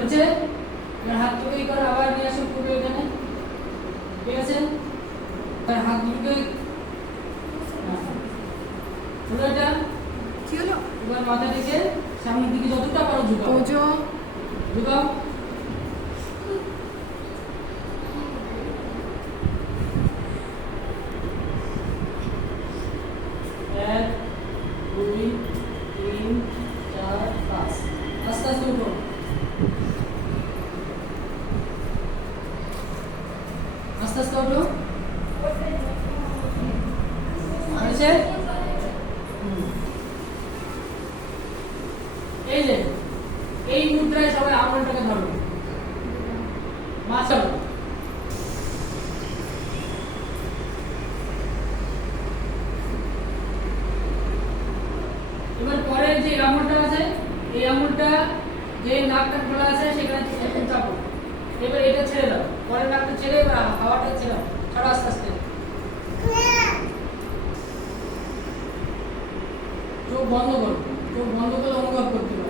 হয়েছে? এবার হাত দুটো এই করে আবার নিয়ে আসো পুরো এখানে, ঠিক আছে? আর হাত দুটোকে পুরো এটা কি হলো? এবার মাথা থেকে সামনের দিকে যতটা পারো ঝুঁকাও, ওজো ঝুঁকাও। এক, দুই, তিন, চার, পাঁচ। আস্তে আস্তে উঠো, আস্তে আস্তে উঠো। হয়েছে? এই যে এই মুদ্রায় সবাই আঙুলটাকে ধরো, মাছাও। এবার পরের যে আঙুলটা আছে, এই আঙুলটা যে নাকটা খোলা আছে সেখানে একটু চাপো। এবার এটা ছেড়ে দাও, পরের নাকটা ছেড়ে এবার হাওয়াটা ছেড়ে দাও, ছাড়ো আস্তে আস্তে। চোখ বন্ধ করো, চোখ বন্ধ করে অনুভব করতে হবে।